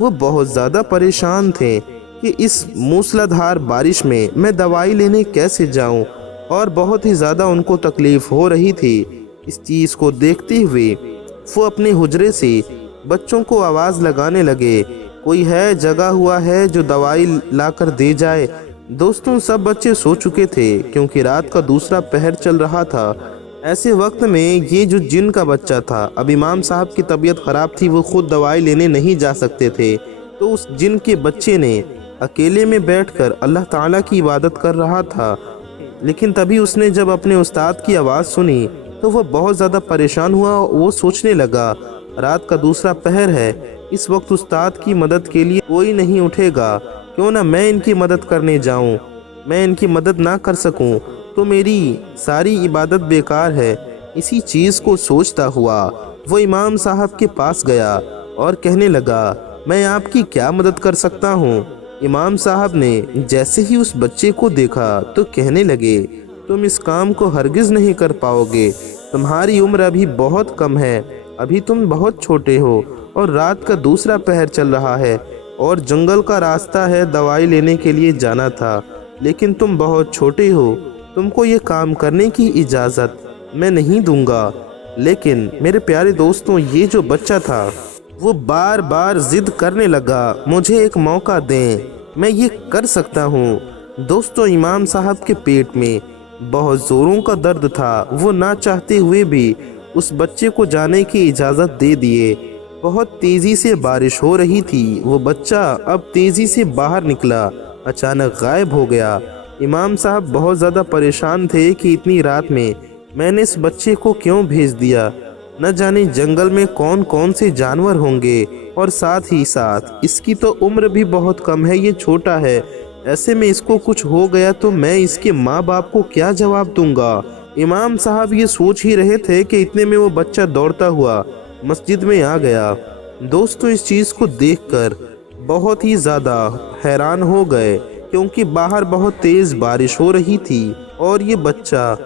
وہ بہت زیادہ پریشان تھے کہ اس موسلادھار بارش میں میں دوائی لینے کیسے جاؤں، اور بہت ہی زیادہ ان کو تکلیف ہو رہی تھی۔ اس چیز کو دیکھتے ہوئے وہ اپنے حجرے سے بچوں کو آواز لگانے لگے، کوئی ہے جگا ہوا ہے جو دوائی لا کر دے جائے۔ دوستوں، سب بچے سو چکے تھے کیونکہ رات کا دوسرا پہر چل رہا تھا۔ ایسے وقت میں یہ جو جن کا بچہ تھا، اب امام صاحب کی طبیعت خراب تھی، وہ خود دوائی لینے نہیں جا سکتے تھے، تو اس جن کے بچے نے اکیلے میں بیٹھ کر اللہ تعالیٰ کی عبادت کر رہا تھا۔ لیکن تبھی اس نے جب اپنے استاد کی آواز سنی تو وہ بہت زیادہ پریشان ہوا۔ وہ سوچنے لگا، رات کا دوسرا پہر ہے، اس وقت استاد کی مدد کے لیے کوئی نہیں اٹھے گا، کیوں نہ میں ان کی مدد کرنے جاؤں؟ میں ان کی مدد نہ کر سکوں تو میری ساری عبادت بیکار ہے۔ اسی چیز کو سوچتا ہوا وہ امام صاحب کے پاس گیا اور کہنے لگا، میں آپ کی کیا مدد کر سکتا ہوں؟ امام صاحب نے جیسے ہی اس بچے کو دیکھا تو کہنے لگے، تم اس کام کو ہرگز نہیں کر پاؤ گے، تمہاری عمر ابھی بہت کم ہے، ابھی تم بہت چھوٹے ہو، اور رات کا دوسرا پہر چل رہا ہے، اور جنگل کا راستہ ہے، دوائی لینے کے لیے جانا تھا، لیکن تم بہت چھوٹے ہو، تم کو یہ کام کرنے کی اجازت میں نہیں دوں گا۔ لیکن میرے پیارے دوستوں، یہ جو بچہ تھا وہ بار بار ضد کرنے لگا، مجھے ایک موقع دیں، میں یہ کر سکتا ہوں۔ دوستوں، امام صاحب کے پیٹ میں بہت زوروں کا درد تھا، وہ نہ چاہتے ہوئے بھی اس بچے کو جانے کی اجازت دے دیے۔ بہت تیزی سے بارش ہو رہی تھی، وہ بچہ اب تیزی سے باہر نکلا، اچانک غائب ہو گیا۔ امام صاحب بہت زیادہ پریشان تھے کہ اتنی رات میں نے اس بچے کو کیوں بھیج دیا، نہ جانے جنگل میں کون کون سے جانور ہوں گے، اور ساتھ ہی ساتھ اس کی تو عمر بھی بہت کم ہے، یہ چھوٹا ہے، ایسے میں اس کو کچھ ہو گیا تو میں اس کے ماں باپ کو کیا جواب دوں گا۔ امام صاحب یہ سوچ ہی رہے تھے کہ اتنے میں وہ بچہ دوڑتا ہوا مسجد میں آ گیا۔ دوستو، اس چیز کو دیکھ کر بہت ہی زیادہ حیران ہو گئے، کیونکہ باہر بہت تیز بارش ہو رہی تھی اور یہ بچہ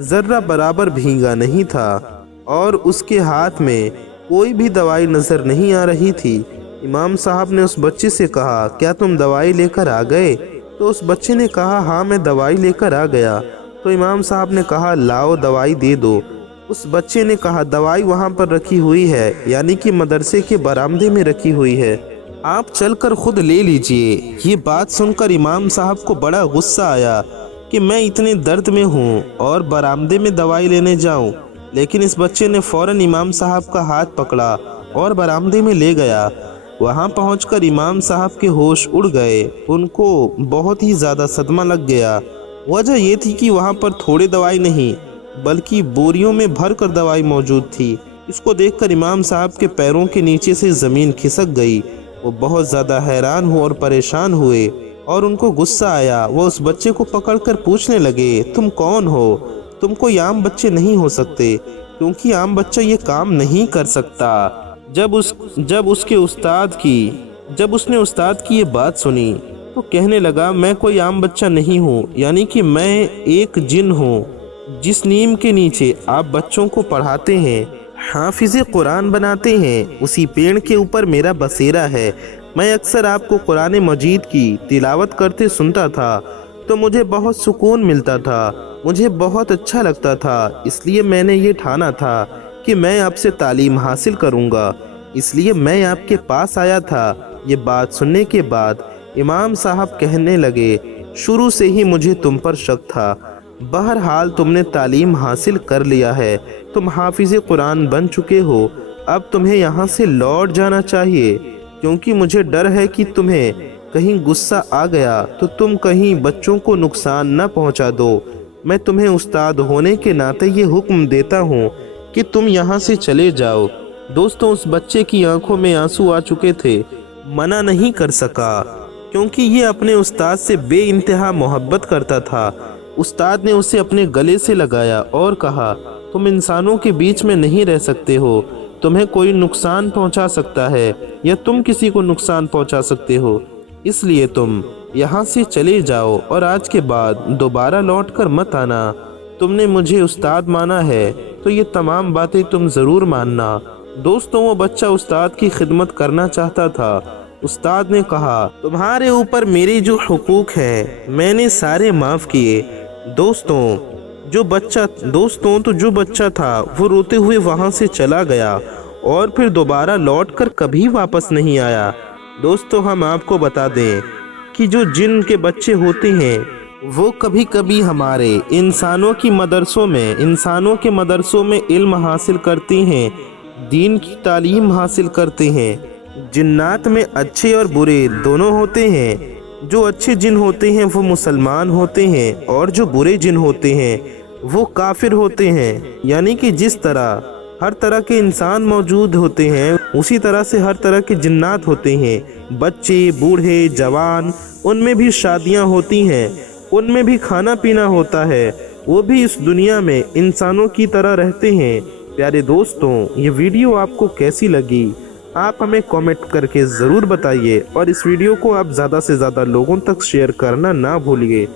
ذرہ برابر بھیگا نہیں تھا، اور اس کے ہاتھ میں کوئی بھی دوائی نظر نہیں آ رہی تھی۔ امام صاحب نے اس بچے سے کہا، کیا تم دوائی لے کر آ گئے؟ تو اس بچے نے کہا، ہاں میں دوائی لے کر آ گیا۔ تو امام صاحب نے کہا، لاؤ دوائی دے دو۔ اس بچے نے کہا، دوائی وہاں پر رکھی ہوئی ہے، یعنی کہ مدرسے کے برآمدے میں رکھی ہوئی ہے، آپ چل کر خود لے لیجئے۔ یہ بات سن کر امام صاحب کو بڑا غصہ آیا کہ میں اتنے درد میں ہوں اور برآمدے میں دوائی لینے جاؤں، لیکن اس بچے نے فوراً امام صاحب کا ہاتھ پکڑا اور برآمدے میں لے گیا۔ وہاں پہنچ کر امام صاحب کے ہوش اڑ گئے، ان کو بہت ہی زیادہ صدمہ لگ گیا۔ وجہ یہ تھی کہ وہاں پر تھوڑے دوائی نہیں بلکہ بوریوں میں بھر کر دوائی موجود تھی۔ اس کو دیکھ کر امام صاحب کے پیروں کے نیچے سے زمین کھسک گئی۔ وہ بہت زیادہ حیران ہوئے اور پریشان ہوئے، اور ان کو غصہ آیا۔ وہ اس بچے کو پکڑ کر پوچھنے لگے، تم کون ہو؟ تم کوئی عام بچے نہیں ہو سکتے، کیونکہ عام بچہ یہ کام نہیں کر سکتا۔ جب اس نے استاد کی یہ بات سنی تو کہنے لگا، میں کوئی عام بچہ نہیں ہوں، یعنی کہ میں ایک جن ہوں، جس نیم کے نیچے آپ بچوں کو پڑھاتے ہیں، حافظ قرآن بناتے ہیں، اسی پیڑ کے اوپر میرا بسیرا ہے۔ میں اکثر آپ کو قرآن مجید کی تلاوت کرتے سنتا تھا تو مجھے بہت سکون ملتا تھا، مجھے بہت اچھا لگتا تھا، اس لیے میں نے یہ ٹھانا تھا کہ میں آپ سے تعلیم حاصل کروں گا، اس لیے میں آپ کے پاس آیا تھا۔ یہ بات سننے کے بعد امام صاحب کہنے لگے، شروع سے ہی مجھے تم پر شک تھا، بہرحال تم نے تعلیم حاصل کر لیا ہے، تم حافظ قرآن بن چکے ہو، اب تمہیں یہاں سے لوٹ جانا چاہیے، کیونکہ مجھے ڈر ہے کہ تمہیں کہیں غصہ آ گیا تو تم کہیں بچوں کو نقصان نہ پہنچا دو۔ میں تمہیں استاد ہونے کے ناطے یہ حکم دیتا ہوں کہ تم یہاں سے چلے جاؤ۔ دوستوں، اس بچے کی آنکھوں میں آنسو آ چکے تھے، منع نہیں کر سکا کیونکہ یہ اپنے استاد سے بے انتہا محبت کرتا تھا۔ استاد نے اسے اپنے گلے سے لگایا اور کہا، تم انسانوں کے بیچ میں نہیں رہ سکتے ہو، تمہیں کوئی نقصان پہنچا سکتا ہے یا تم کسی کو نقصان پہنچا سکتے ہو، اس لیے تم یہاں سے چلے جاؤ اور آج کے بعد دوبارہ لوٹ کر مت آنا۔ تم نے مجھے استاد مانا ہے تو یہ تمام باتیں تم ضرور ماننا۔ دوستوں، وہ بچہ استاد کی خدمت کرنا چاہتا تھا استاد نے کہا تمہارے اوپر میری جو حقوق ہے میں نے سارے معاف کیے۔ دوستوں تو جو بچہ تھا وہ روتے ہوئے وہاں سے چلا گیا اور پھر دوبارہ لوٹ کر کبھی واپس نہیں آیا۔ دوستوں ہم آپ کو بتا دیں کہ جو جن کے بچے ہوتے ہیں وہ کبھی کبھی ہمارے انسانوں کے مدرسوں میں علم حاصل کرتے ہیں، دین کی تعلیم حاصل کرتے ہیں۔ جنات میں اچھے اور برے دونوں ہوتے ہیں۔ جو اچھے جن ہوتے ہیں وہ مسلمان ہوتے ہیں اور جو برے جن ہوتے ہیں وہ کافر ہوتے ہیں۔ یعنی کہ جس طرح ہر طرح کے انسان موجود ہوتے ہیں اسی طرح سے ہر طرح کے جنات ہوتے ہیں، بچے، بوڑھے، جوان، ان میں بھی شادیاں ہوتی ہیں، ان میں بھی کھانا پینا ہوتا ہے، وہ بھی اس دنیا میں انسانوں کی طرح رہتے ہیں۔ پیارے دوستوں یہ ویڈیو آپ کو کیسی لگی آپ ہمیں کامنٹ کر کے ضرور بتائیے، اور اس ویڈیو کو آپ زیادہ سے زیادہ لوگوں تک شیئر کرنا نہ بھولیے۔